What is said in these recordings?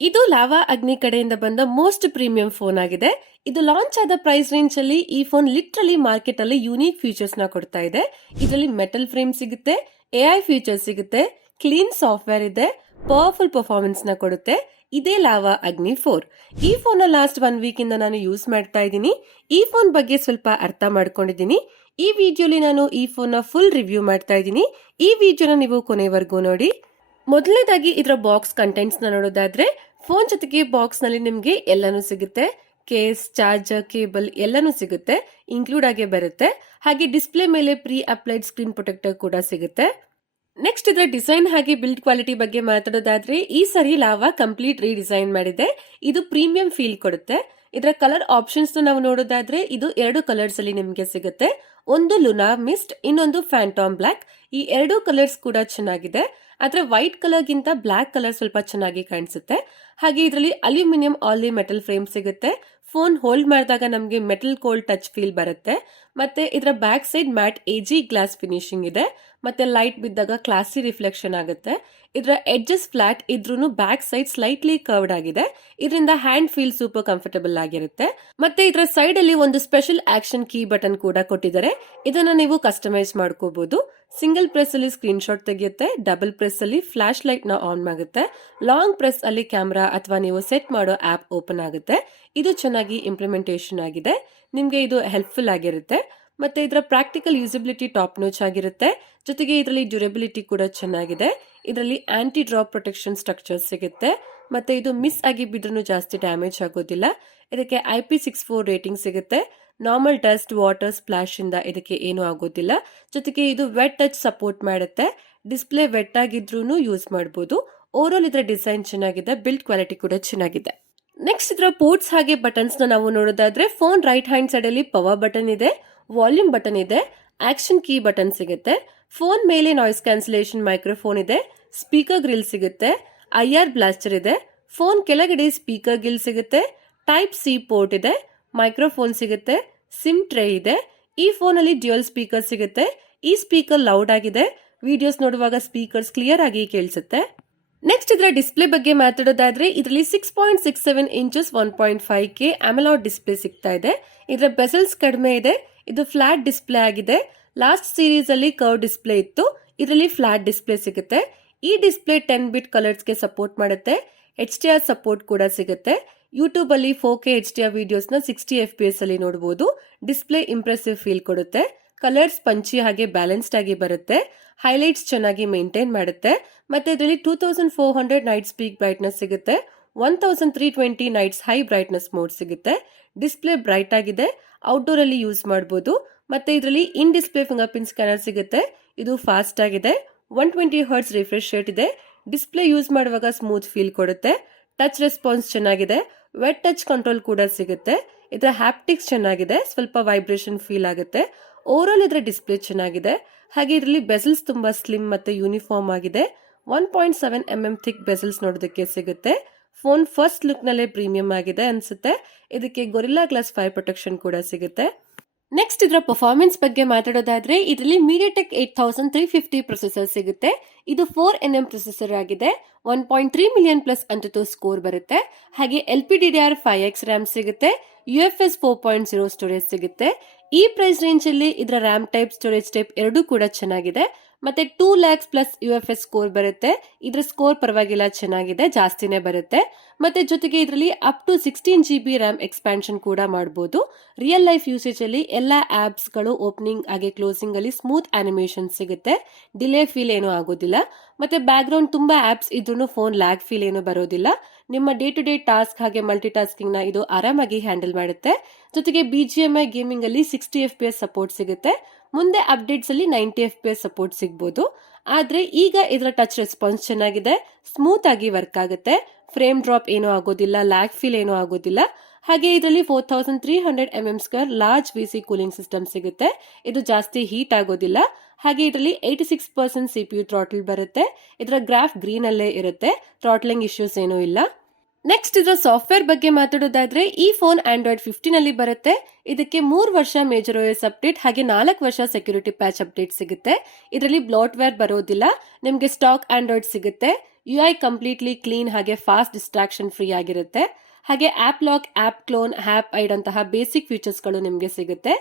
ಇದು ಲಾವಾ ಅಗ್ನಿ ಕಡೆಯಿಂದ ಬಂದ ಮೋಸ್ಟ್ ಪ್ರೀಮಿಯಂ ಫೋನ್ ಆಗಿದೆ. ಇದು ಲಾಂಚ್ ಆದ ಪ್ರೈಸ್ ರೇಂಜ್ ಅಲ್ಲಿ ಈ ಫೋನ್ ಲಿಟ್ರಲಿ ಮಾರ್ಕೆಟ್ ಅಲ್ಲಿ ಯೂನಿಕ್ ಫೀಚರ್ಸ್ ನ ಕೊಡ್ತಾ ಇದೆ. ಇದರಲ್ಲಿ ಮೆಟಲ್ ಫ್ರೇಮ್ ಸಿಗುತ್ತೆ, ಎಐ ಫೀಚರ್ಸ್ ಸಿಗುತ್ತೆ, ಕ್ಲೀನ್ ಸಾಫ್ಟ್ವೇರ್ ಇದೆ, ಪವರ್ಫುಲ್ ಪರ್ಫಾರ್ಮೆನ್ಸ್ ನ ಕೊಡುತ್ತೆ. ಇದೇ ಲಾವಾ ಅಗ್ನಿ 4. ಈ ಫೋನ್ ಲಾಸ್ಟ್ 1 ವೀಕ್ ಇಂದ ನಾನು ಯೂಸ್ ಮಾಡ್ತಾ ಇದ್ದೀನಿ. ಈ ಫೋನ್ ಬಗ್ಗೆ ಸ್ವಲ್ಪ ಅರ್ಥ ಮಾಡ್ಕೊಂಡಿದ್ದೀನಿ. ಈ ವಿಡಿಯೋಲಿ ನಾನು ಈ ಫೋನ್ ನ ಫುಲ್ ರಿವ್ಯೂ ಮಾಡ್ತಾ ಇದ್ದೀನಿ. ಈ ವಿಡಿಯೋನ ನೀವು ಕೊನೆವರೆಗೂ ನೋಡಿ. ಮೊದಲನೇದಾಗಿ ಇದರ ಬಾಕ್ಸ್ ಕಂಟೆಂಟ್ಸ್ ನ ನೋಡೋದಾದ್ರೆ, ಫೋನ್ ಜೊತೆಗೆ ಬಾಕ್ಸ್ ನಲ್ಲಿ ನಿಮ್ಗೆ ಎಲ್ಲಾನು ಸಿಗುತ್ತೆ. ಕೇಸ್, ಚಾರ್ಜರ್, ಕೇಬಲ್ ಎಲ್ಲಾನು ಸಿಗುತ್ತೆ, ಇನ್ಕ್ಲೂಡ್ ಆಗಿ ಬರುತ್ತೆ. ಹಾಗೆ ಡಿಸ್ಪ್ಲೇ ಮೇಲೆ ಪ್ರೀ ಅಪ್ಲೈಡ್ ಸ್ಕ್ರೀನ್ ಪ್ರೊಟೆಕ್ಟರ್ ಕೂಡ ಸಿಗುತ್ತೆ. ನೆಕ್ಸ್ಟ್ ಇದರ ಡಿಸೈನ್ ಹಾಗೆ ಬಿಲ್ಡ್ ಕ್ವಾಲಿಟಿ ಬಗ್ಗೆ ಮಾತಾಡೋದಾದ್ರೆ, ಈ ಸರಿ ಲಾವಾ ಕಂಪ್ಲೀಟ್ ರೀಡಿಸೈನ್ ಮಾಡಿದೆ. ಇದು ಪ್ರೀಮಿಯಂ ಫೀಲ್ ಕೊಡುತ್ತೆ. ಇದರ ಕಲರ್ ಆಪ್ಷನ್ಸ್ ನಾವು ನೋಡೋದಾದ್ರೆ, ಇದು 2 ಕಲರ್ಸ್ ಅಲ್ಲಿ ನಿಮ್ಗೆ ಸಿಗುತ್ತೆ. ಒಂದು ಲುನಾ ಮಿಸ್ಟ್, ಇನ್ನೊಂದು ಫ್ಯಾಂಟಾಮ್ ಬ್ಲಾಕ್. ಈ 2 ಕಲರ್ಸ್ ಕೂಡ ಚೆನ್ನಾಗಿದೆ. ಆದ್ರೆ ವೈಟ್ ಕಲರ್ ಗಿಂತ ಬ್ಲಾಕ್ ಕಲರ್ ಸ್ವಲ್ಪ ಚೆನ್ನಾಗಿ ಕಾಣಿಸುತ್ತೆ. ಹಾಗೆ ಇದರಲ್ಲಿ ಅಲ್ಯೂಮಿನಿಯಂ ಆಲಿ ಮೆಟಲ್ ಫ್ರೇಮ್ ಸಿಗುತ್ತೆ. ಫೋನ್ ಹೋಲ್ಡ್ ಮಾಡಿದಾಗ ನಮಗೆ ಮೆಟಲ್ ಕೋಲ್ಡ್ ಟಚ್ ಫೀಲ್ ಬರುತ್ತೆ. ಮತ್ತೆ ಇದರ back side matte AG glass finishing ಇದೆ. ಮತ್ತೆ ಲೈಟ್ ಬಿದ್ದಾಗ ಕ್ಲಾಸಿ ರಿಫ್ಲೆಕ್ಷನ್ ಆಗುತ್ತೆ. ಇದರ ಎಡ್ಜಸ್ ಫ್ಲಾಟ್ ಇದ್ರೂ ಬ್ಯಾಕ್ ಸೈಡ್ ಸ್ಲೈಟ್ಲಿ ಕರ್ವ್ಡ್ ಆಗಿದೆ. ಇದರಿಂದ ಹ್ಯಾಂಡ್ ಫೀಲ್ ಸೂಪರ್ ಕಂಫರ್ಟಬಲ್ ಆಗಿರುತ್ತೆ. ಮತ್ತೆ ಇದರ ಸೈಡ್ ಅಲ್ಲಿ ಒಂದು ಸ್ಪೆಷಲ್ ಆಕ್ಷನ್ ಕೀ ಬಟನ್ ಕೂಡ ಕೊಟ್ಟಿದ್ದಾರೆ. ಇದನ್ನ ನೀವು ಕಸ್ಟಮೈಸ್ ಮಾಡ್ಕೋಬಹುದು. ಸಿಂಗಲ್ ಪ್ರೆಸ್ ಅಲ್ಲಿ ಸ್ಕ್ರೀನ್ ಶಾಟ್ ತೆಗೆಯುತ್ತೆ, ಡಬಲ್ ಪ್ರೆಸ್ ಅಲ್ಲಿ ಫ್ಲಾಶ್ ಲೈಟ್ ನ ಆನ್ ಆಗುತ್ತೆ, ಲಾಂಗ್ ಪ್ರೆಸ್ ಅಲ್ಲಿ ಕ್ಯಾಮ್ರಾ ಅಥವಾ ನೀವು ಸೆಟ್ ಮಾಡೋ ಆಪ್ ಓಪನ್ ಆಗುತ್ತೆ. ಇದು ಚೆನ್ನಾಗಿ ಇಂಪ್ಲಿಮೆಂಟೇಷನ್ ಆಗಿದೆ. ನಿಮ್ಗೆ ಇದು ಹೆಲ್ಪ್ಫುಲ್ ಆಗಿರುತ್ತೆ. ಮತ್ತೆ ಇದರ ಪ್ರಾಕ್ಟಿಕಲ್ ಯೂಸಿಬಿಲಿಟಿ ಟಾಪ್ ನೋಚ್ ಆಗಿರುತ್ತೆ. ಜೊತೆಗೆ ಇದರಲ್ಲಿ ಡ್ಯೂರಬಿಲಿಟಿ ಕೂಡ ಚೆನ್ನಾಗಿದೆ. ಇದರಲ್ಲಿ ಆಂಟಿ ಡ್ರಾಪ್ ಪ್ರೊಟೆಕ್ಷನ್ ಸ್ಟ್ರಕ್ಚರ್ ಸಿಗುತ್ತೆ. ಮತ್ತೆ ಇದು ಮಿಸ್ ಆಗಿ ಬಿದ್ರೂ ಜಾಸ್ತಿ ಡ್ಯಾಮೇಜ್ ಆಗೋದಿಲ್ಲ. ಇದಕ್ಕೆ IP64 ರೇಟಿಂಗ್ ಸಿಗುತ್ತೆ. ನಾರ್ಮಲ್ ಡಸ್ಟ್, ವಾಟರ್ ಸ್ಪ್ಲಾಶ್ ಇಂದ ಇದಕ್ಕೆ ಏನು ಆಗೋದಿಲ್ಲ. ಜೊತೆಗೆ ಇದು ವೆಟ್ ಟಚ್ ಸಪೋರ್ಟ್ ಮಾಡುತ್ತೆ. ಡಿಸ್ಪ್ಲೇ ವೆಟ್ ಆಗಿದ್ರೂ ಯೂಸ್ ಮಾಡಬಹುದು. ಓವರ್ ಆಲ್ ಇದರ ಡಿಸೈನ್ ಚೆನ್ನಾಗಿದೆ, ಬಿಲ್ಡ್ ಕ್ವಾಲಿಟಿ ಕೂಡ ಚೆನ್ನಾಗಿದೆ. ನೆಕ್ಸ್ಟ್ ಇದರ ಪೋರ್ಟ್ಸ್ ಹಾಗೆ ಬಟನ್ಸ್ ನಾವು ನೋಡೋದಾದ್ರೆ, ಫೋನ್ ರೈಟ್ ಹ್ಯಾಂಡ್ ಸೈಡ್ ಅಲ್ಲಿ ಪವರ್ ಬಟನ್ ಇದೆ, ವಾಲ್ಯೂಮ್ ಬಟನ್ ಇದೆ, ಆಕ್ಷನ್ ಕೀ ಬಟನ್ ಸಿಗುತ್ತೆ. ಫೋನ್ ಮೇಲೆ ನಾಯ್ಸ್ ಕ್ಯಾನ್ಸಲೇಷನ್ ಮೈಕ್ರೋಫೋನ್ ಇದೆ, ಸ್ಪೀಕರ್ ಗ್ರಿಲ್ ಸಿಗುತ್ತೆ, IR ಬ್ಲಾಸ್ಟರ್ ಇದೆ. ಫೋನ್ ಕೆಳಗಡೆ ಸ್ಪೀಕರ್ ಗಿಲ್ ಸಿಗುತ್ತೆ, ಟೈಪ್ ಸಿ ಪೋರ್ಟ್ ಇದೆ, ಮೈಕ್ರೋಫೋನ್ ಸಿಗುತ್ತೆ, ಸಿಮ್ ಟ್ರೇ ಇದೆ. ಈ ಫೋನ್ ಅಲ್ಲಿ ಡ್ಯೂಯಲ್ ಸ್ಪೀಕರ್ ಸಿಗುತ್ತೆ. ಈ ಸ್ಪೀಕರ್ ಲೌಡ್ ಆಗಿದೆ. ವಿಡಿಯೋಸ್ ನೋಡುವಾಗ ಸ್ಪೀಕರ್ಸ್ ಕ್ಲಿಯರ್ ಆಗಿ ಕೇಳಿಸುತ್ತೆ. ನೆಕ್ಸ್ಟ್ ಇದರ ಡಿಸ್ಪ್ಲೇ ಬಗ್ಗೆ ಮಾತಾಡೋದಾದ್ರೆ, ಇದರಲ್ಲಿ 6.67 ಇಂಚಸ್ 1.5K AMOLED ಡಿಸ್ಪ್ಲೇ ಸಿಗ್ತಾ ಇದೆ. ಇದರ ಬೆಸಲ್ಸ್ ಕಡಿಮೆ ಇದೆ. ಇದು ಫ್ಲಾಟ್ ಡಿಸ್ಪ್ಲೇ ಆಗಿದೆ. ಲಾಸ್ಟ್ ಸೀರೀಸ್ ಅಲ್ಲಿ ಕರ್ವ್ ಡಿಸ್ಪ್ಲೇ ಇತ್ತು, ಇದರಲ್ಲಿ ಫ್ಲಾಟ್ ಡಿಸ್ಪ್ಲೇ ಸಿಗುತ್ತೆ. ಈ ಡಿಸ್ಪ್ಲೇ 10 ಬಿಟ್ ಕಲರ್ಸ್ ಗೆ ಸಪೋರ್ಟ್ ಮಾಡುತ್ತೆ. HDR ಸಪೋರ್ಟ್ ಕೂಡ ಸಿಗುತ್ತೆ. ಯೂಟ್ಯೂಬ್ ಅಲ್ಲಿ 4K HDR ವಿಡಿಯೋಸ್ ನ 60 FPS ಅಲ್ಲಿ ನೋಡಬಹುದು. ಡಿಸ್ಪ್ಲೇ ಇಂಪ್ರೆಸಿವ್ ಫೀಲ್ ಕೊಡುತ್ತೆ. ಕಲರ್ಸ್ ಪಂಚಿ ಹಾಗೆ ಬ್ಯಾಲೆನ್ಸ್ಡ್ ಆಗಿ ಬರುತ್ತೆ. ಹೈಲೈಟ್ಸ್ ಚೆನ್ನಾಗಿ ಮೇಂಟೈನ್ ಮಾಡುತ್ತೆ. ಮತ್ತೆ ಇದರಲ್ಲಿ 2400 ನೈಟ್ ಪೀಕ್ ಬ್ರೈಟ್ನೆಸ್ ಸಿಗುತ್ತೆ. 1320 ನೈಟ್ಸ್ ಹೈ ಬ್ರೈಟ್ನೆಸ್ ಮೋಡ್ ಸಿಗುತ್ತೆ. ಡಿಸ್ಪ್ಲೇ ಬ್ರೈಟ್ ಆಗಿದೆ. ಔಟ್ಡೋರ್ ಅಲ್ಲಿ ಯೂಸ್ ಮಾಡಬಹುದು. ಮತ್ತೆ ಇದರಲ್ಲಿ ಇನ್ ಡಿಸ್ಪ್ಲೇ ಫಿಂಗರ್ ಪ್ರಿಂಟ್ ಸ್ಕ್ಯಾನರ್ ಸಿಗುತ್ತೆ. ಇದು ಫಾಸ್ಟ್ ಆಗಿದೆ. 120 ಹರ್ಟ್ಸ್ ರಿಫ್ರೆಶ್ ರೇಟ್ ಇದೆ. ಡಿಸ್ಪ್ಲೇ ಯೂಸ್ ಮಾಡುವಾಗ ಸ್ಮೂತ್ ಫೀಲ್ ಕೊಡುತ್ತೆ. ಟಚ್ ರೆಸ್ಪಾನ್ಸ್ ಚೆನ್ನಾಗಿದೆ. ವೆಟ್ ಟಚ್ ಕಂಟ್ರೋಲ್ ಕೂಡ ಸಿಗುತ್ತೆ. ಇದರ ಹ್ಯಾಪ್ಟಿಕ್ಸ್ ಚೆನ್ನಾಗಿದೆ. ಸ್ವಲ್ಪ ವೈಬ್ರೇಷನ್ ಫೀಲ್ ಆಗುತ್ತೆ. ಓವರ್ ಆಲ್ ಇದರ ಡಿಸ್ಪ್ಲೇ ಚೆನ್ನಾಗಿದೆ. ಹಾಗೆ ಇದರಲ್ಲಿ ಬೆಸಲ್ಸ್ ತುಂಬಾ ಸ್ಲಿಮ್ ಮತ್ತೆ ಯೂನಿಫಾರ್ಮ್ ಆಗಿದೆ. 1.7 mm ಥಿಕ್ ಬೆಸಲ್ಸ್ ನೋಡೋದಕ್ಕೆ ಸಿಗುತ್ತೆ. ಫೋನ್ ಫಸ್ಟ್ ಲುಕ್ ನಲ್ಲೇ ಪ್ರೀಮಿಯಂ ಆಗಿದೆ ಅನ್ಸುತ್ತೆ. ಇದಕ್ಕೆ ಗೊರಿಲ್ಲಾ ಗ್ಲಾಸ್ 5 ಪ್ರೊಟೆಕ್ಷನ್ ಕೂಡ ಸಿಗುತ್ತೆ. ನೆಕ್ಸ್ಟ್ ಇದರ ಪರ್ಫಾರ್ಮೆನ್ಸ್ ಬಗ್ಗೆ ಮಾತಾಡೋದಾದ್ರೆ, ಇದರಲ್ಲಿ MediaTek 8350 ಪ್ರೊಸೆಸರ್ ಸಿಗುತ್ತೆ. ಇದು 4nm ಪ್ರೊಸೆಸರ್ ಆಗಿದೆ. 1.3 ಮಿಲಿಯನ್ ಪ್ಲಸ್ ಅಂಟು ಸ್ಕೋರ್ ಬರುತ್ತೆ. ಹಾಗೆ LPDDR5X ರ್ಯಾಮ್ ಸಿಗುತ್ತೆ. UFS 4.0 ಸ್ಟೋರೇಜ್ ಸಿಗುತ್ತೆ. ಈ ಪ್ರೈಸ್ ರೇಂಜ್ ಅಲ್ಲಿ ಇದರ ರ್ಯಾಮ್ ಟೈಪ್, ಸ್ಟೋರೇಜ್ ಟೈಪ್ ಎರಡೂ ಕೂಡ ಚೆನ್ನಾಗಿದೆ. ಮತ್ತೆ 2 lakhs ಪ್ಲಸ್ UFS ಸ್ಕೋರ್ ಬರುತ್ತೆ. ಇದ್ರ ಸ್ಕೋರ್ ಪರವಾಗಿಲ್ಲ, ಚೆನ್ನಾಗಿದೆ, ಜಾಸ್ತಿನೇ ಬರುತ್ತೆ. ಮತ್ತೆ ಜೊತೆಗೆ ಇದರಲ್ಲಿ up to 16 GB RAM expansion ಕೂಡ ಮಾಡಬಹುದು. ರಿಯಲ್ ಲೈಫ್ ಯೂಸೇಜ್ ಅಲ್ಲಿ ಎಲ್ಲಾ ಆಪ್ಸ್ ಗಳು ಓಪನಿಂಗ್ ಹಾಗೆ ಕ್ಲೋಸಿಂಗ್ ಅಲ್ಲಿ ಸ್ಮೂತ್ ಅನಿಮೇಷನ್ ಸಿಗುತ್ತೆ. ಡಿಲೇ ಫೀಲ್ ಏನೂ ಆಗೋದಿಲ್ಲ. ಮತ್ತೆ ಬ್ಯಾಕ್ ಗ್ರೌಂಡ್ ತುಂಬಾ ಆಪ್ಸ್ ಇದ್ರೂ ಫೋನ್ ಲ್ಯಾಗ್ ಫೀಲ್ ಏನೂ ಬರೋದಿಲ್ಲ. ನಿಮ್ಮ ಡೇ ಟು ಡೇ ಟಾಸ್ಕ್ ಹಾಗೆ ಮಲ್ಟಿ ಟಾಸ್ಕಿಂಗ್ ನ ಇದು ಆರಾಮಾಗಿ ಹ್ಯಾಂಡಲ್ ಮಾಡುತ್ತೆ. ಜೊತೆಗೆ BGMI ಗೇಮಿಂಗ್ ಅಲ್ಲಿ 60 FPS ಸಪೋರ್ಟ್ ಸಿಗುತ್ತೆ. ಮುಂದೆ ಅಪ್ಡೇಟ್ಸ್ ಅಲ್ಲಿ 90 FPS ಸಪೋರ್ಟ್ ಸಿಗಬಹುದು. ಆದ್ರೆ ಈಗ ಇದರ ಟಚ್ ರೆಸ್ಪಾನ್ಸ್ ಚೆನ್ನಾಗಿದೆ, ಸ್ಮೂತ್ ಆಗಿ ವರ್ಕ್ ಆಗುತ್ತೆ. ಫ್ರೇಮ್ ಡ್ರಾಪ್ ಏನೂ ಆಗೋದಿಲ್ಲ, ಲ್ಯಾಗ್ ಫೀಲ್ ಏನೂ ಆಗೋದಿಲ್ಲ. ಹಾಗೆ ಇದರಲ್ಲಿ 4300 mm² large VC cooling system ಸಿಗುತ್ತೆ. ಇದು ಜಾಸ್ತಿ ಹೀಟ್ ಆಗೋದಿಲ್ಲ. ಹಾಗೆ ಇದರಲ್ಲಿ 86% CPU ಥ್ರಾಟಲ್ ಬರುತ್ತೆ. ಇದರ ಗ್ರಾಫ್ ಗ್ರೀನ್ ಅಲ್ಲೇ ಇರುತ್ತೆ. ಥ್ರಾಟ್ಲಿಂಗ್ ಇಶ್ಯೂಸ್ ಏನೂ ಇಲ್ಲ. ನೆಕ್ಸ್ಟ್ ಇದರ ಸಾಫ್ಟ್ವೇರ್ ಬಗ್ಗೆ ಮಾತಾಡೋದಾದ್ರೆ, ಈ ಫೋನ್ ಆಂಡ್ರಾಯ್ಡ್ 15 ಅಲ್ಲಿ ಬರುತ್ತೆ. ಇದಕ್ಕೆ 3 ವರ್ಷ ಮೇಜರ್ OS ಅಪ್ಡೇಟ್ ಹಾಗೆ 4 ವರ್ಷ ಸೆಕ್ಯೂರಿಟಿ ಪ್ಯಾಚ್ ಅಪ್ಡೇಟ್ ಸಿಗುತ್ತೆ. ಇದರಲ್ಲಿ ಬ್ಲಾಟ್ವೇರ್ ಬರೋದಿಲ್ಲ. ನಿಮಗೆ ಸ್ಟಾಕ್ ಆಂಡ್ರಾಯ್ಡ್ ಸಿಗುತ್ತೆ. UI ಕಂಪ್ಲೀಟ್ಲಿ ಕ್ಲೀನ್ ಹಾಗೆ ಫಾಸ್ಟ್ ಡಿಸ್ಟ್ರಾಕ್ಷನ್ ಫ್ರೀ ಆಗಿರುತ್ತೆ. ಹಾಗೆ app lock, app clone, app hide ಅಂತಹ ಬೇಸಿಕ್ ಫೀಚರ್ಸ್ ಗಳು ನಿಮಗೆ ಸಿಗುತ್ತೆ.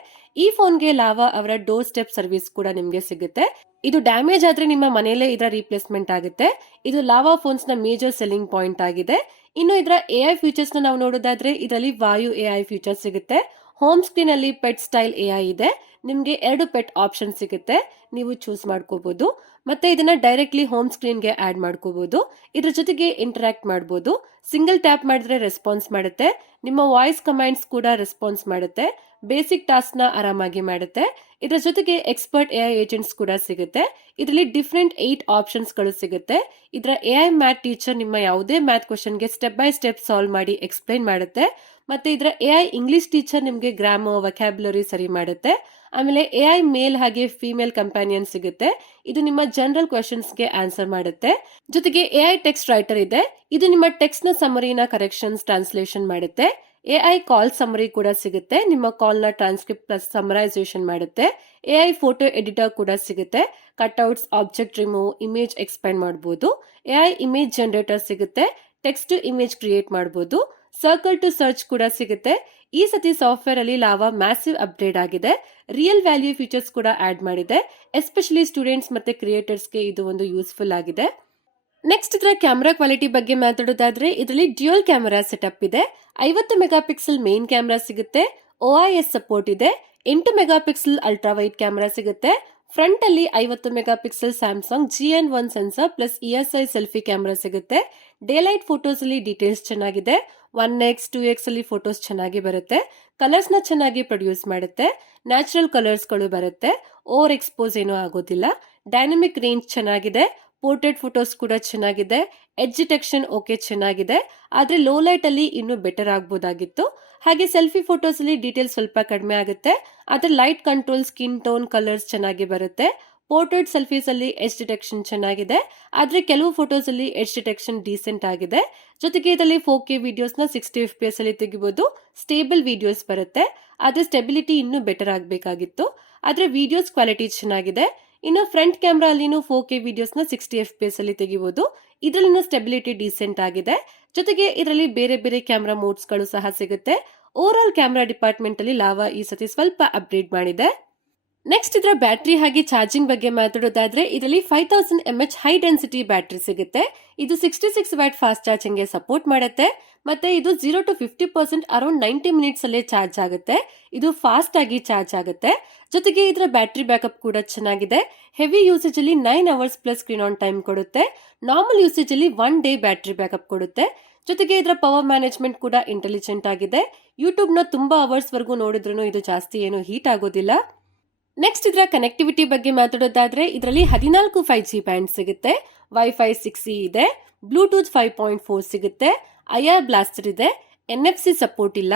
ಈ ಫೋನ್ಗೆ ಲಾವಾ ಅವರ ಡೋರ್ ಸ್ಟೆಪ್ ಸರ್ವಿಸ್ ಕೂಡ ನಿಮಗೆ ಸಿಗುತ್ತೆ. ಇದು ಡ್ಯಾಮೇಜ್ ಆದ್ರೆ ನಿಮ್ಮ ಮನೆಯಲ್ಲೇ ಇದರ ರೀಪ್ಲೇಸ್ಮೆಂಟ್ ಆಗುತ್ತೆ. ಇದು ಲಾವಾ ಫೋನ್ಸ್ ನ ಮೇಜರ್ ಸೆಲ್ಲಿಂಗ್ ಪಾಯಿಂಟ್ ಆಗಿದೆ. ಇನ್ನು ಇದರ AI ಫೀಚರ್ಸ್ ನ ನಾವು ನೋಡೋದಾದ್ರೆ ಇದರಲ್ಲಿ ವಾಯು AI ಫೀಚರ್ ಸಿಗುತ್ತೆ. ಹೋಮ್ ಸ್ಕ್ರೀನ್ ಅಲ್ಲಿ ಪೆಟ್ ಸ್ಟೈಲ್ AI ಇದೆ. ನಿಮ್ಗೆ 2 ಪೆಟ್ ಆಪ್ಷನ್ ಸಿಗುತ್ತೆ, ನೀವು ಚೂಸ್ ಮಾಡ್ಕೋಬಹುದು. ಮತ್ತೆ ಇದನ್ನ ಡೈರೆಕ್ಟ್ಲಿ ಹೋಮ್ ಸ್ಕ್ರೀನ್ ಗೆ ಆಡ್ ಮಾಡ್ಕೋಬಹುದು. ಇದ್ರ ಜೊತೆಗೆ ಇಂಟರಾಕ್ಟ್ ಮಾಡಬಹುದು. ಸಿಂಗಲ್ ಟ್ಯಾಪ್ ಮಾಡಿದ್ರೆ ರೆಸ್ಪಾನ್ಸ್ ಮಾಡುತ್ತೆ. ನಿಮ್ಮ ವಾಯ್ಸ್ ಕಮಾಂಡ್ಸ್ ಕೂಡ ರೆಸ್ಪಾನ್ಸ್ ಮಾಡುತ್ತೆ. ಬೇಸಿಕ್ ಟಾಸ್ಕ್ ನ ಆರಾಮಾಗಿ ಮಾಡುತ್ತೆ. ಇದರ ಜೊತೆಗೆ ಎಕ್ಸ್ಪರ್ಟ್ AI ಏಜೆಂಟ್ಸ್ ಕೂಡ ಸಿಗುತ್ತೆ. ಇದರಲ್ಲಿ ಡಿಫರೆಂಟ್ 8 ಆಪ್ಷನ್ಸ್ ಗಳು ಸಿಗುತ್ತೆ. ಇದರ AI ಮ್ಯಾಥ್ ಟೀಚರ್ ನಿಮ್ಮ ಯಾವುದೇ ಮ್ಯಾಥ್ ಕ್ವಶನ್ ಗೆ ಸ್ಟೆಪ್ ಬೈ ಸ್ಟೆಪ್ ಸಾಲ್ವ್ ಮಾಡಿ ಎಕ್ಸ್ಪ್ಲೈನ್ ಮಾಡುತ್ತೆ. ಮತ್ತೆ ಇದರ AI ಇಂಗ್ಲಿಷ್ ಟೀಚರ್ ನಿಮಗೆ ಗ್ರಾಮರ್, ವೊಕ್ಯಾಬ್ಯುಲರಿ ಸರಿ ಮಾಡುತ್ತೆ. ಆಮೇಲೆ AI ಮೇಲ್ ಹಾಗೆ ಫಿಮೇಲ್ ಕಂಪ್ಯಾನಿಯನ್ ಸಿಗುತ್ತೆ. ಇದು ನಿಮ್ಮ ಜನರಲ್ ಕ್ವೆಶನ್ಸ್ ಗೆ ಆನ್ಸರ್ ಮಾಡುತ್ತೆ. ಜೊತೆಗೆ AI ಟೆಕ್ಸ್ಟ್ ರೈಟರ್ ಇದೆ. ಇದು ನಿಮ್ಮ ಟೆಕ್ಸ್ಟ್ ನ ಸಮರಿನ ಕರೆಕ್ಷನ್ಸ್, ಟ್ರಾನ್ಸ್ಲೇಷನ್ ಮಾಡುತ್ತೆ. AI ಕಾಲ್ ಸಮರಿ ಕೂಡ ಸಿಗುತ್ತೆ. ನಿಮ್ಮ ಕಾಲ್ ನ ಟ್ರಾನ್ಸ್ಕ್ರಿಪ್ಟ್ ಪ್ಲಸ್ ಸಮರೈಸೇಷನ್ ಮಾಡುತ್ತೆ. AI ಫೋಟೋ ಎಡಿಟರ್ ಕೂಡ ಸಿಗುತ್ತೆ. Cutouts, object remove, image expand ಮಾಡಬಹುದು. AI ಇಮೇಜ್ ಜನರೇಟರ್ ಸಿಗುತ್ತೆ. ಟೆಕ್ಸ್ಟ್ ಟು ಇಮೇಜ್ ಕ್ರಿಯೇಟ್ ಮಾಡಬಹುದು. ಸರ್ಕಲ್ ಟು ಸರ್ಚ್ ಕೂಡ ಸಿಗುತ್ತೆ. ಈ ಸತಿ ಸಾಫ್ಟ್ವೇರ್ ಅಲ್ಲಿ ಲಾವಾ ಮ್ಯಾಸಿವ್ ಅಪ್ಗ್ರೇಡ್ ಆಗಿದೆ. ರಿಯಲ್ ವ್ಯಾಲ್ಯೂ ಫೀಚರ್ಸ್ ಕೂಡ ಆಡ್ ಮಾಡಿದೆ. ಎಸ್ಪೆಷಲಿ ಸ್ಟೂಡೆಂಟ್ಸ್ ಮತ್ತೆ ಕ್ರಿಯೇಟರ್ಸ್ ಗೆ ಇದು ಒಂದು ಯೂಸ್ಫುಲ್ ಆಗಿದೆ. ನೆಕ್ಸ್ಟ್ ಇದರ ಕ್ಯಾಮೆರಾ ಕ್ವಾಲಿಟಿ ಬಗ್ಗೆ ಮಾತಾಡೋದಾದ್ರೆ ಇದರಲ್ಲಿ ಡ್ಯೂಯಲ್ ಕ್ಯಾಮೆರಾ ಸೆಟಪ್ ಇದೆ. 50 ಮೆಗಾ ಪಿಕ್ಸೆಲ್ ಮೇನ್ ಕ್ಯಾಮೆರಾ ಸಿಗುತ್ತೆ. OIS ಸಪೋರ್ಟ್ ಇದೆ. 8 mega pixel ultra wide camera ಸಿಗುತ್ತೆ. ಫ್ರಂಟ್ ಅಲ್ಲಿ 50 mega pixel Samsung GN1 sensor plus ESI selfie camera ಸಿಗುತ್ತೆ. ಡೇ ಲೈಟ್ ಫೋಟೋಸ್ ಅಲ್ಲಿ ಡೀಟೇಲ್ಸ್ ಚೆನ್ನಾಗಿದೆ. 1x 2x ಅಲ್ಲಿ ಫೋಟೋಸ್ ಚೆನ್ನಾಗಿ ಬರುತ್ತೆ. ಕಲರ್ಸ್ ನ ಚೆನ್ನಾಗಿ ಪ್ರೊಡ್ಯೂಸ್ ಮಾಡುತ್ತೆ. ನ್ಯಾಚುರಲ್ ಕಲರ್ಸ್ ಗಳು ಬರುತ್ತೆ. ಓವರ್ ಎಕ್ಸ್ಪೋಸ್ ಏನೂ ಆಗೋದಿಲ್ಲ. ಡೈನಮಿಕ್ ರೇಂಜ್ ಚೆನ್ನಾಗಿದೆ. ಪೋರ್ಟ್ರೇಟ್ ಫೋಟೋಸ್ ಕೂಡ ಚೆನ್ನಾಗಿದೆ. ಎಡ್ಜ್ ಡಿಟೆಕ್ಷನ್ ಓಕೆ ಚೆನ್ನಾಗಿದೆ. ಆದ್ರೆ ಲೋ ಲೈಟ್ ಅಲ್ಲಿ ಇನ್ನೂ ಬೆಟರ್ ಆಗಬಹುದಾಗಿತ್ತು. ಹಾಗೆ ಸೆಲ್ಫಿ ಫೋಟೋಸ್ ಅಲ್ಲಿ ಡೀಟೇಲ್ಸ್ ಸ್ವಲ್ಪ ಕಡಿಮೆ ಆಗುತ್ತೆ. ಆದ್ರೆ light control, skin tone, colours ಚೆನ್ನಾಗಿ ಬರುತ್ತೆ. ಪೋರ್ಟ್ರೇಟ್ ಸೆಲ್ಫೀಸ್ ಅಲ್ಲಿ ಎಡ್ಜ್ ಡಿಟೆಕ್ಷನ್ ಚೆನ್ನಾಗಿದೆ. ಆದ್ರೆ ಕೆಲವು ಫೋಟೋಸ್ ಅಲ್ಲಿ ಎಡ್ಜ್ ಡಿಟೆಕ್ಷನ್ ಡೀಸೆಂಟ್ ಆಗಿದೆ. ಜೊತೆಗೆ ಇದರಲ್ಲಿ 4K ವಿಡಿಯೋಸ್ ನ 60 FPS ಅಲ್ಲಿ ತೆಗಿಬಹುದು. ಸ್ಟೇಬಲ್ ವಿಡಿಯೋಸ್ ಬರುತ್ತೆ. ಆದ್ರೆ ಸ್ಟೆಬಿಲಿಟಿ ಇನ್ನೂ ಬೆಟರ್ ಆಗಬೇಕಾಗಿತ್ತು. ಆದ್ರೆ ವಿಡಿಯೋಸ್ ಕ್ವಾಲಿಟಿ ಚೆನ್ನಾಗಿದೆ. ಇನ್ನು ಫ್ರಂಟ್ ಕ್ಯಾಮ್ರಾ ಅಲ್ಲಿನೂ 4K ವಿಡಿಯೋಸ್ ನ 60 FPS ಅಲ್ಲಿ ತೆಗಿಬಹುದು. ಇದರಲ್ಲಿನ ಸ್ಟೆಬಿಲಿಟಿ ಡೀಸೆಂಟ್ ಆಗಿದೆ. ಜೊತೆಗೆ ಇದರಲ್ಲಿ ಬೇರೆ ಬೇರೆ ಕ್ಯಾಮ್ರಾ ಮೋಡ್ಸ್ ಗಳು ಸಹ ಸಿಗುತ್ತೆ. ಓವರ್ ಆಲ್ ಕ್ಯಾಮ್ರಾ ಡಿಪಾರ್ಟ್ಮೆಂಟ್ ಅಲ್ಲಿ ಲಾವಾ ಈ ಸತಿ ಸ್ವಲ್ಪ ಅಪ್ಗ್ರೇಡ್ ಮಾಡಿದೆ. ನೆಕ್ಸ್ಟ್ ಇದರ ಬ್ಯಾಟರಿ ಹಾಗೆ ಚಾರ್ಜಿಂಗ್ ಬಗ್ಗೆ ಮಾತಾಡೋದಾದ್ರೆ ಇದರಲ್ಲಿ 5000 mAh ಹೈ ಡೆನ್ಸಿಟಿ ಬ್ಯಾಟರಿ ಸಿಗುತ್ತೆ. ಇದು 66 ವ್ಯಾಟ್ ಫಾಸ್ಟ್ ಚಾರ್ಜಿಂಗ್ ಗೆ ಸಪೋರ್ಟ್ ಮಾಡುತ್ತೆ. ಮತ್ತೆ ಇದು 0 to 50% ಅರೌಂಡ್ 90 ಮಿನಿಟ್ಸ್ ಅಲ್ಲೇ ಚಾರ್ಜ್ ಆಗುತ್ತೆ. ಇದು ಫಾಸ್ಟ್ ಆಗಿ ಚಾರ್ಜ್ ಆಗುತ್ತೆ. ಜೊತೆಗೆ ಇದರ ಬ್ಯಾಟರಿ ಬ್ಯಾಕಪ್ ಕೂಡ ಚೆನ್ನಾಗಿದೆ. ಹೆವಿ ಯೂಸೇಜ್ ಅಲ್ಲಿ 9 hours plus screen on time ಕೊಡುತ್ತೆ. ನಾರ್ಮಲ್ ಯೂಸೇಜ್ ಅಲ್ಲಿ 1 ಡೇ ಬ್ಯಾಟರಿ ಬ್ಯಾಕಪ್ ಕೊಡುತ್ತೆ. ಜೊತೆಗೆ ಇದರ ಪವರ್ ಮ್ಯಾನೇಜ್ಮೆಂಟ್ ಕೂಡ ಇಂಟೆಲಿಜೆಂಟ್ ಆಗಿದೆ. ಯೂಟ್ಯೂಬ್ ನ ತುಂಬಾ ಅವರ್ಸ್ ವರೆಗೂ ನೋಡಿದ್ರು ಇದು ಜಾಸ್ತಿ ಏನು ಹೀಟ್ ಆಗೋದಿಲ್ಲ. ನೆಕ್ಸ್ಟ್ ಇದರ ಕನೆಕ್ಟಿವಿಟಿ ಬಗ್ಗೆ ಮಾತಾಡೋದಾದ್ರೆ ಇದರಲ್ಲಿ 14 5G ಬ್ಯಾಂಡ್ ಸಿಗುತ್ತೆ. ವೈಫೈ 6E ಇದೆ. ಬ್ಲೂಟೂತ್ 5.4 ಸಿಗುತ್ತೆ. IR ಬ್ಲಾಸ್ಟರ್ ಇದೆ. NFC ಸಪೋರ್ಟ್ ಇಲ್ಲ.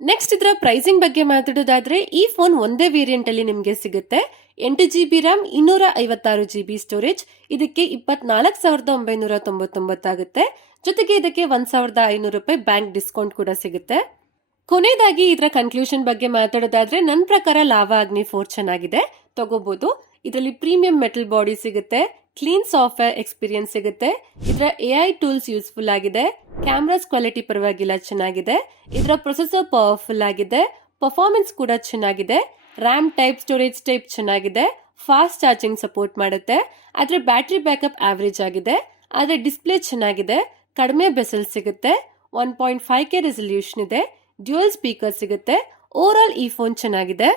ನೆಕ್ಸ್ಟ್ ಇದರ ಪ್ರೈಸಿಂಗ್ ಬಗ್ಗೆ ಮಾತಾಡೋದಾದ್ರೆ ಈ ಫೋನ್ ಒಂದೇ ವೇರಿಯಂಟ್ ಅಲ್ಲಿ ನಿಮಗೆ ಸಿಗುತ್ತೆ. 8GB RAM, 256GB storage. ಇದಕ್ಕೆ 24,999 ಆಗುತ್ತೆ. ಜೊತೆಗೆ ಇದಕ್ಕೆ 1,500 ರೂಪಾಯಿ ಬ್ಯಾಂಕ್ ಡಿಸ್ಕೌಂಟ್ ಕೂಡ ಸಿಗುತ್ತೆ. ಕೊನೆಯದಾಗಿ ಇದರ ಕನ್ಕ್ಲೂಷನ್ ಬಗ್ಗೆ ಮಾತಾಡೋದಾದ್ರೆ ನನ್ನ ಪ್ರಕಾರ ಲಾವಾ ಅಗ್ನಿ 4 ಚೆನ್ನಾಗಿದೆ, ತಗೋಬಹುದು. ಇದರಲ್ಲಿ ಪ್ರೀಮಿಯಂ ಮೆಟಲ್ ಬಾಡಿ ಸಿಗುತ್ತೆ. ಕ್ಲೀನ್ ಸಾಫ್ಟ್ವೇರ್ ಎಕ್ಸ್ಪೀರಿಯನ್ಸ್ ಸಿಗುತ್ತೆ. ಇದರ AI ಟೂಲ್ಸ್ ಯೂಸ್ಫುಲ್ ಆಗಿದೆ. ಕ್ಯಾಮ್ರಾಸ್ ಕ್ವಾಲಿಟಿ ಪರವಾಗಿಲ್ಲ, ಚೆನ್ನಾಗಿದೆ. ಇದರ ಪ್ರೊಸೆಸರ್ ಪವರ್ಫುಲ್ ಆಗಿದೆ. ಪರ್ಫಾರ್ಮೆನ್ಸ್ ಕೂಡ ಚೆನ್ನಾಗಿದೆ. RAM ಟೈಪ್, ಸ್ಟೋರೇಜ್ ಟೈಪ್ ಚೆನ್ನಾಗಿದೆ. ಫಾಸ್ಟ್ ಚಾರ್ಜಿಂಗ್ ಸಪೋರ್ಟ್ ಮಾಡುತ್ತೆ. ಆದ್ರೆ ಬ್ಯಾಟರಿ ಬ್ಯಾಕಪ್ ಆವರೇಜ್ ಆಗಿದೆ. ಆದ್ರೆ ಡಿಸ್ಪ್ಲೇ ಚೆನ್ನಾಗಿದೆ. ಕಡಿಮೆ ಬೆಸೆಲ್ ಸಿಗುತ್ತೆ. 1.5K ರೆಸಲ್ಯೂಷನ್ ಇದೆ. ಡ್ಯೂಯಲ್ ಸ್ಪೀಕರ್ ಸಿಗುತ್ತೆ. ಓವರ್ ಆಲ್ ಈ ಫೋನ್ ಚೆನ್ನಾಗಿದೆ.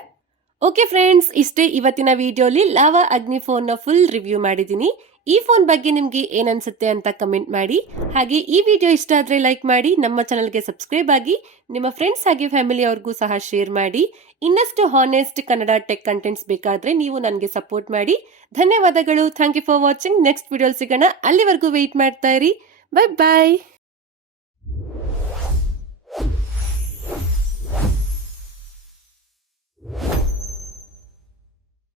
ಓಕೆ ಫ್ರೆಂಡ್ಸ್, ಇಷ್ಟೇ ಇವತ್ತಿನ ವಿಡಿಯೋಲಿ ಲಾವಾ ಅಗ್ನಿ ಫೋನ್ ನ ಫುಲ್ ರಿವ್ಯೂ ಮಾಡಿದೀನಿ. ಈ ಫೋನ್ ಬಗ್ಗೆ ನಿಮ್ಗೆ ಏನ್ ಅನ್ಸುತ್ತೆ ಅಂತ ಕಮೆಂಟ್ ಮಾಡಿ. ಹಾಗೆ ಈ ವಿಡಿಯೋ ಇಷ್ಟ ಆದ್ರೆ ಲೈಕ್ ಮಾಡಿ, ನಮ್ಮ ಚಾನಲ್ಗೆ ಸಬ್ಸ್ಕ್ರೈಬ್ ಆಗಿ, ನಿಮ್ಮ ಫ್ರೆಂಡ್ಸ್ ಹಾಗೆ ಫ್ಯಾಮಿಲಿ ಅವ್ರಿಗೂ ಸಹ ಶೇರ್ ಮಾಡಿ. ಇನ್ನಷ್ಟು ಹಾನೆಸ್ಟ್ ಕನ್ನಡ ಟೆಕ್ ಕಂಟೆಂಟ್ಸ್ ಬೇಕಾದ್ರೆ ನೀವು ನನಗೆ ಸಪೋರ್ಟ್ ಮಾಡಿ. ಧನ್ಯವಾದಗಳು. Thank you for watching. Next ವಿಡಿಯೋಲ್ ಸಿಗೋಣ. ಅಲ್ಲಿವರೆಗೂ ವೆಯ್ಟ್ ಮಾಡ್ತಾ ಇರಿ. ಬೈ ಬಾಯ್.